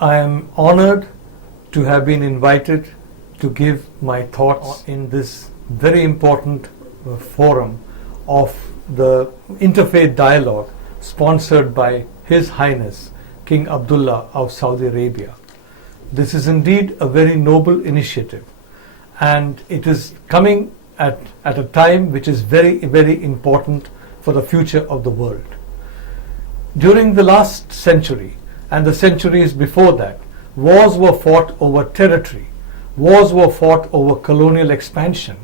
I am honored to have been invited to give my thoughts in this very important forum of the Interfaith Dialogue sponsored by His Highness King Abdullah of Saudi Arabia. This is indeed a very noble initiative, and it is coming at a time which is very, very important for the future of the world. During the last century and the centuries before that, wars were fought over territory, wars were fought over colonial expansion,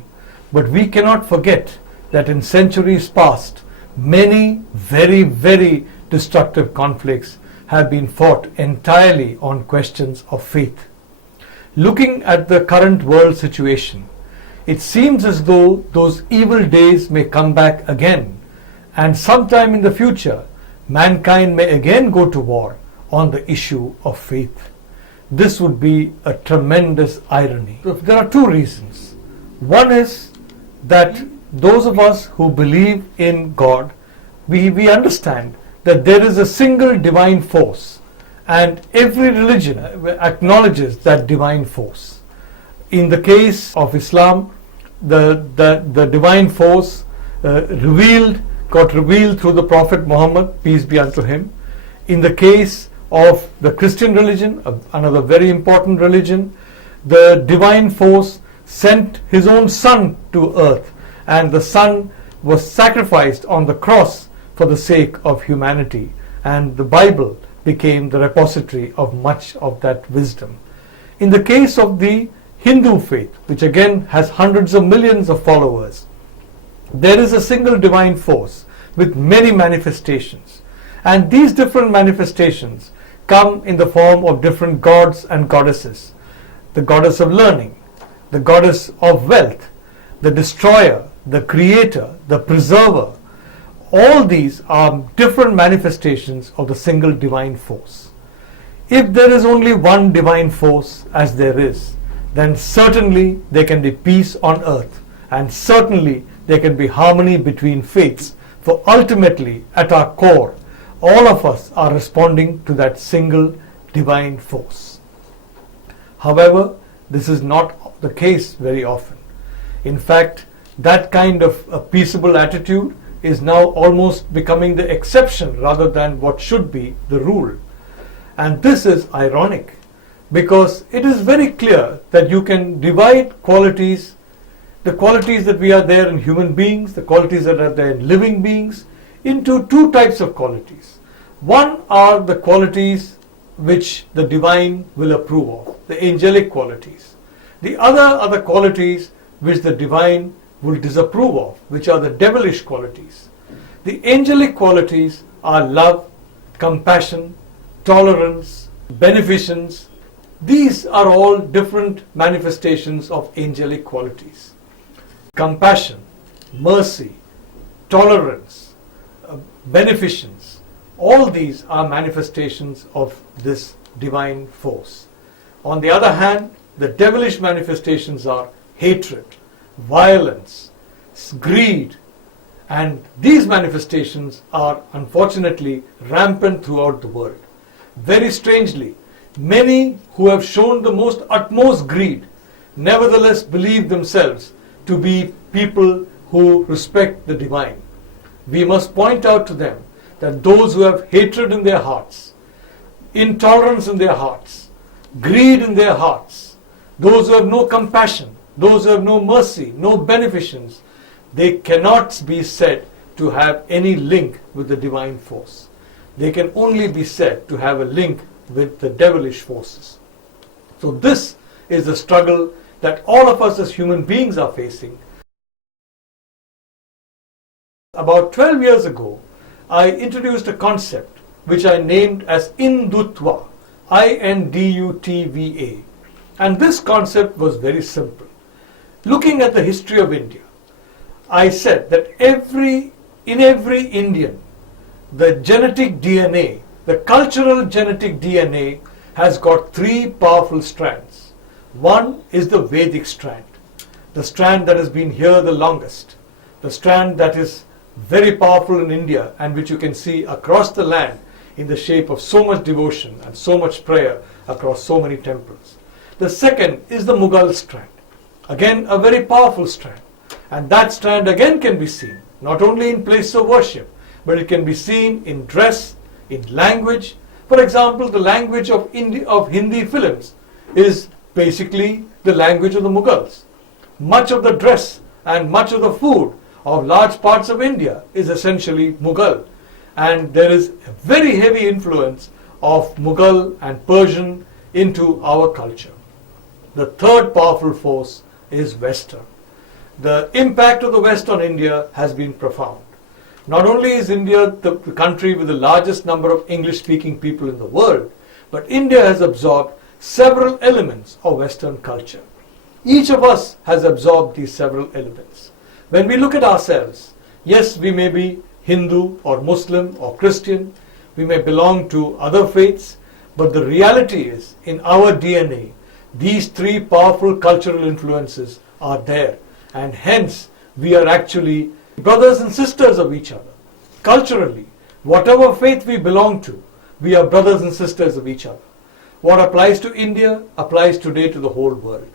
but we cannot forget that in centuries past, many very, very destructive conflicts have been fought entirely on questions of faith. Looking at the current world situation, it seems as though those evil days may come back again, and sometime in the future, mankind may again go to war on the issue of faith. This would be a tremendous irony. There are two reasons. One is that those of us who believe in God, we understand that there is a single divine force, and every religion acknowledges that divine force. In the case of Islam, the divine force got revealed through the Prophet Muhammad, peace be unto him. In the case of the Christian religion, another very important religion, the divine force sent his own son to earth, and the son was sacrificed on the cross for the sake of humanity, and the Bible became the repository of much of that wisdom. In the case of the Hindu faith, which again has hundreds of millions of followers, there is a single divine force with many manifestations, and these different manifestations come in the form of different gods and goddesses. The goddess of learning, the goddess of wealth, the destroyer, the creator, the preserver. All these are different manifestations of the single divine force. If there is only one divine force, as there is, then certainly there can be peace on earth, and certainly there can be harmony between faiths, for ultimately at our core, all of us are responding to that single divine force. However, this is not the case very often. In fact, that kind of a peaceable attitude is now almost becoming the exception rather than what should be the rule. And this is ironic, because it is very clear that you can divide qualities, the qualities that we are there in human beings, the qualities that are there in living beings, into two types of qualities. One are the qualities which the divine will approve of, the angelic qualities. The other are the qualities which the divine will disapprove of, which are the devilish qualities. The angelic qualities are love, compassion, tolerance, beneficence. These are all different manifestations of angelic qualities. Compassion, mercy, tolerance, beneficence, all these are manifestations of this divine force. On the other hand, the devilish manifestations are hatred, violence, greed, and these manifestations are unfortunately rampant throughout the world. Very strangely, many who have shown the most utmost greed nevertheless believe themselves to be people who respect the divine. We must point out to them that those who have hatred in their hearts, intolerance in their hearts, greed in their hearts, those who have no compassion, those who have no mercy, no beneficence, they cannot be said to have any link with the divine force. They can only be said to have a link with the devilish forces. So this is the struggle that all of us as human beings are facing. About 12 years ago, I introduced a concept which I named as Indutva, I-N-D-U-T-V-A. And this concept was very simple. Looking at the history of India, I said that in every Indian, the genetic DNA, the cultural genetic DNA has got three powerful strands. One is the Vedic strand, the strand that has been here the longest, the strand that is very powerful in India and which you can see across the land in the shape of so much devotion and so much prayer across so many temples. The second is the Mughal strand. Again, a very powerful strand. And that strand again can be seen not only in places of worship, but it can be seen in dress, in language. For example, the language of Hindi films is basically the language of the Mughals. Much of the dress and much of the food of large parts of India is essentially Mughal. And there is a very heavy influence of Mughal and Persian into our culture. The third powerful force is Western. The impact of the West on India has been profound. Not only is India the country with the largest number of English-speaking people in the world, but India has absorbed several elements of Western culture. Each of us has absorbed these several elements. When we look at ourselves, yes, we may be Hindu or Muslim or Christian, we may belong to other faiths, but the reality is, in our DNA, these three powerful cultural influences are there, and hence we are actually brothers and sisters of each other. Culturally, whatever faith we belong to, we are brothers and sisters of each other. What applies to India applies today to the whole world.